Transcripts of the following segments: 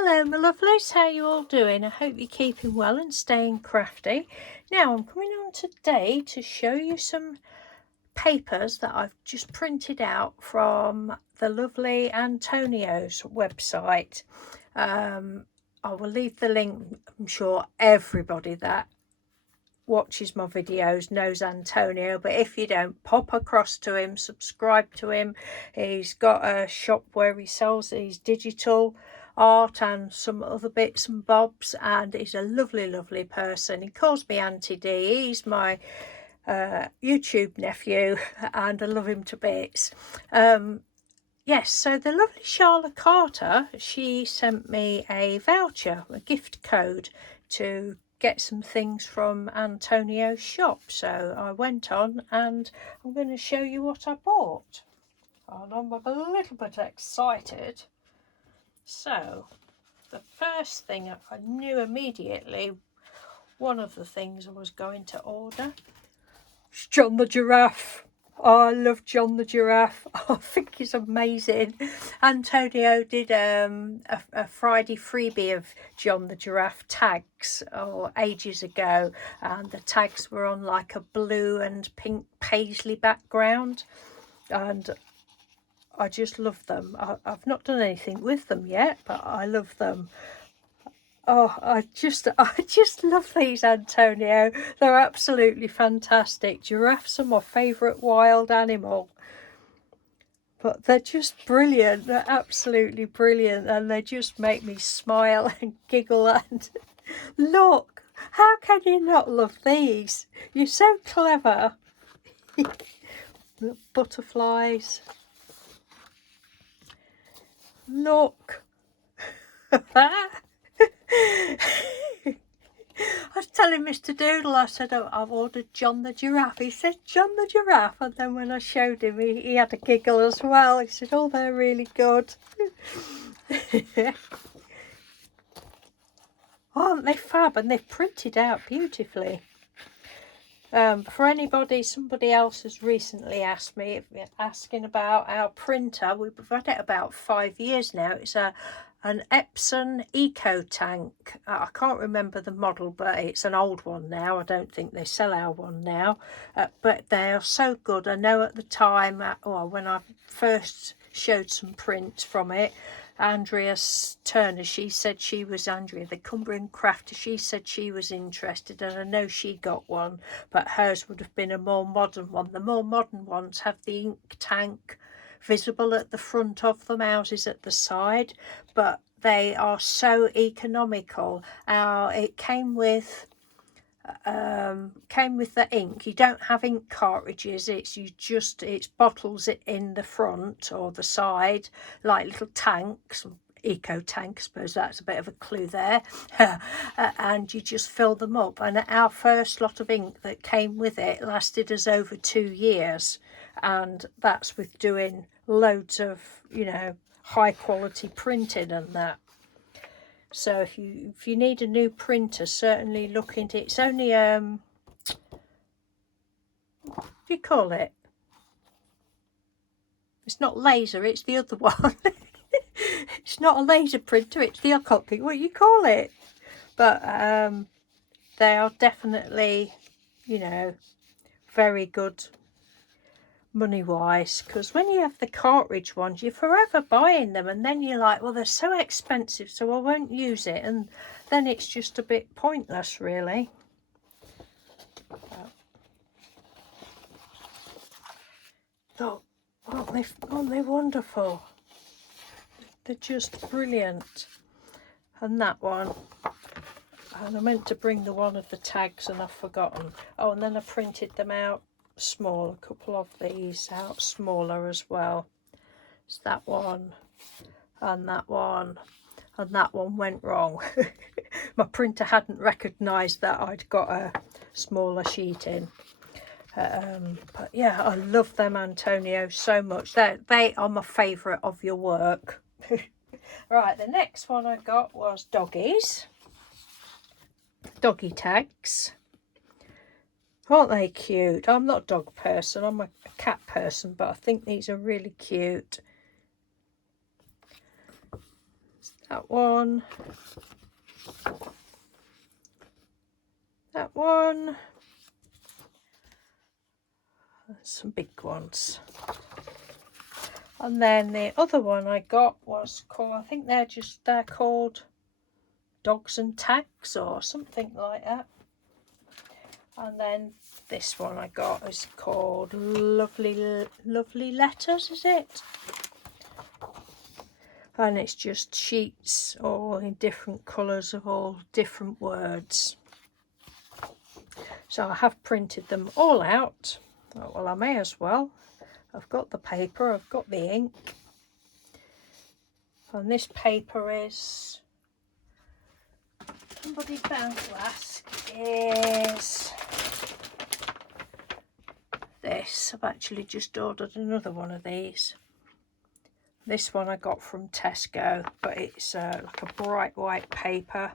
Hello my lovelies, how are you all doing? I hope you're keeping well and staying crafty. Now I'm coming on today to show you some papers that I've just printed out from the lovely Antonio's website. I will leave the link. I'm sure everybody that watches my videos knows Antonio, but if you don't, pop across to him, subscribe to him. He's got a shop where he sells these digital art and some other bits and bobs, and he's a lovely person. He calls me Auntie D. He's my YouTube nephew and I love him to bits. Yes, so the lovely Shala Carter, she sent me a voucher, a gift code to get some things from Antonio's shop. So I went on and I'm going to show you what I bought. And I'm a little bit excited. So the first thing I knew immediately, one of the things I was going to order is John the Giraffe. Oh, I love John the Giraffe. I think he's amazing. Antonio did a Friday freebie of John the Giraffe tags ages ago, and the tags were on like a blue and pink paisley background, and I just love them. I've not done anything with them yet, but I love them. Oh, I just love these, Antonio. They're absolutely fantastic. Giraffes are my favourite wild animal. But they're just brilliant. They're absolutely brilliant. And they just make me smile and giggle. And look, how can you not love these? You're so clever. Butterflies. Look. I was telling Mr. Doodle, I said, oh, I've ordered John the Giraffe. He said, John the Giraffe. And then when I showed him, he had a giggle as well. He said, oh, they're really good. Aren't they fab? And they've printed out beautifully. For anybody, somebody else has recently asked me, asking about our printer. We've had it about 5 years now. It's an Epson Eco Tank. I can't remember the model, but it's an old one now. I don't think they sell our one now, but they are so good. I know at the time, when I first showed some prints from it, Andrea Turner, she said she was Andrea, the Cumbrian crafter, she said she was interested, and I know she got one, but hers would have been a more modern one. The more modern ones have the ink tank visible at the front of them, ours is at the side, but they are so economical. It came with the ink. You don't have ink cartridges, it's bottles in the front or the side, like little tanks, eco tank, I suppose that's a bit of a clue there. And you just fill them up, and our first lot of ink that came with it lasted us over 2 years, and that's with doing loads of high quality printing and that. So if you need a new printer, certainly look into it. It's only what do you call it? It's not laser, it's the other one. It's not a laser printer, it's the, I can't think what you call it. But they are definitely, very good money wise, because when you have the cartridge ones, you're forever buying them, and then you're like, well, they're so expensive, so I won't use it, and then it's just a bit pointless, really. Oh, aren't they wonderful? They're just brilliant. And that one, and I meant to bring the one of the tags and I've forgotten. Oh, and then I printed them out small, a couple of these out smaller as well. It's that one and that one, and that one went wrong. My printer hadn't recognised that I'd got a smaller sheet in. But yeah, I love them, Antonio, so much. They are my favourite of your work. Right, the next one I got was doggy tags. Aren't they cute? I'm not a dog person, I'm a cat person, but I think these are really cute. that one, that one, and some big ones. And then the other one I got was called, I think they're called Dogs and Tags or something like that. And then this one I got is called Lovely Letters, is it? And it's just sheets all in different colours of all different words. So I have printed them all out. Thought, well, I may as well. I've got the paper, I've got the ink. And this paper is, somebody's bound to ask, is this. I've actually just ordered another one of these. This one I got from Tesco, but it's like a bright white paper.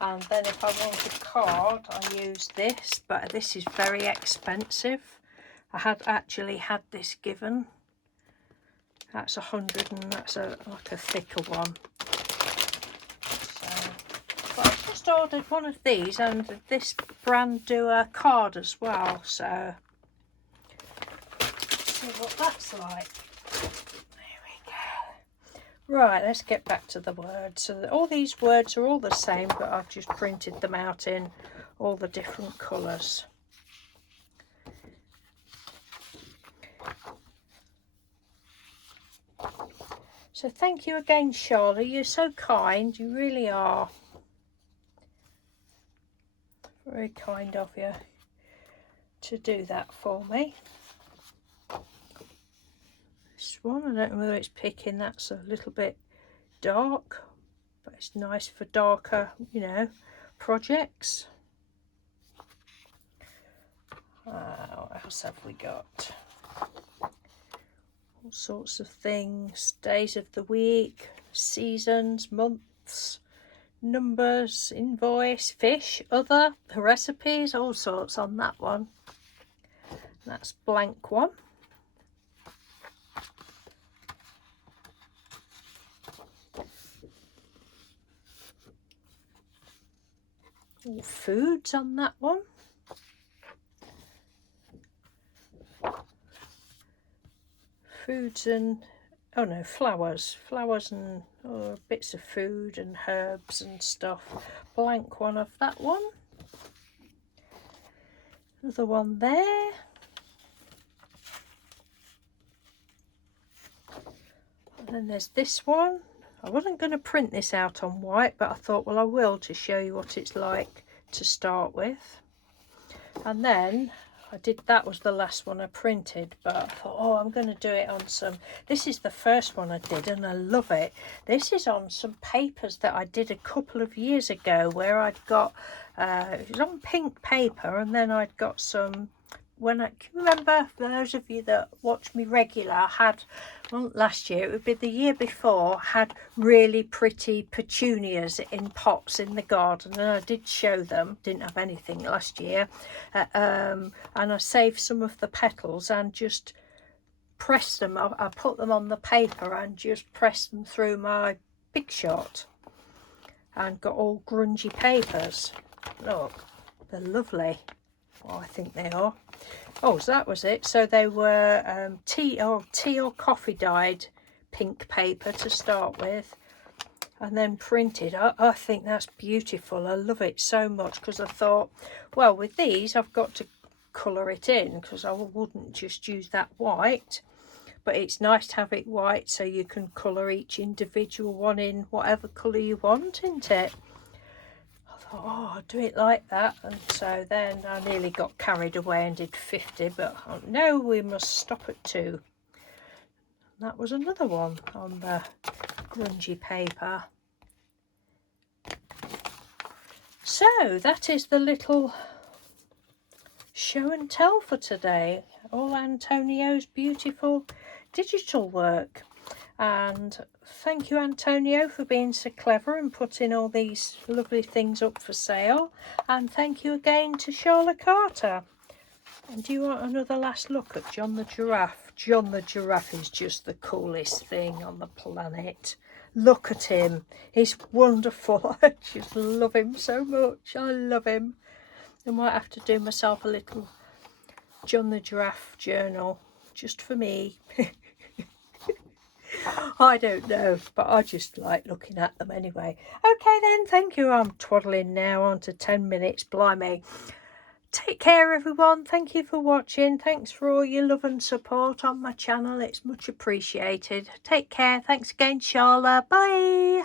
And then if I want a card, I use this, but this is very expensive. I had actually had this given. That's 100, and that's like a thicker one. So, but I've just ordered one of these, and this brand do a card as well. So let's see what that's like. Right, let's get back to the words. So all these words are all the same, but I've just printed them out in all the different colours. So thank you again, Shala. You're so kind. You really are. Very kind of you to do that for me. This one, I don't know whether it's picking, that's a little bit dark, but it's nice for darker, you know, projects. What else have we got? All sorts of things, days of the week, seasons, months, numbers, invoice, fish, other, recipes, all sorts on that one. That's blank one. All foods on that one. Foods and, oh no, flowers and bits of food and herbs and stuff. Blank one of that one. Another one there. And then there's this one. I wasn't going to print this out on white, but I thought, well, I will, to show you what it's like to start with. And then that was the last one I printed, but I thought, oh, I'm going to do it on some, this is the first one I did and I love it. This is on some papers that I did a couple of years ago, where I'd got, it was on pink paper, and then I'd got some, when I can remember, for those of you that watch me regular, I had, well, last year, it would be the year before, had really pretty petunias in pots in the garden, and I did show them. Didn't have anything last year, and I saved some of the petals and just pressed them. I put them on the paper and just pressed them through my Big Shot and got all grungy papers. Look, they're lovely. Well, I think they are. Oh, so that was it. So they were tea or coffee dyed pink paper to start with, and then printed. I think that's beautiful. I love it so much, because I thought, well, with these I've got to colour it in, because I wouldn't just use that white, but it's nice to have it white so you can colour each individual one in whatever colour you want, isn't it? Oh, I'll do it like that. And so then I nearly got carried away and did 50, but no, we must stop at 2. And that was another one on the grungy paper. So that is the little show and tell for today. All Antonio's beautiful digital work. And thank you, Antonio, for being so clever and putting all these lovely things up for sale. And thank you again to Shala Carter. And do you want another last look at John the Giraffe? John the Giraffe is just the coolest thing on the planet. Look at him. He's wonderful. I just love him so much. I love him. I might have to do myself a little John the Giraffe journal just for me. I don't know, but I just like looking at them anyway. Okay then, thank you. I'm twaddling now on to 10 minutes. Blimey. Take care, everyone. Thank you for watching. Thanks for all your love and support on my channel. It's much appreciated. Take care. Thanks again, Shala. Bye.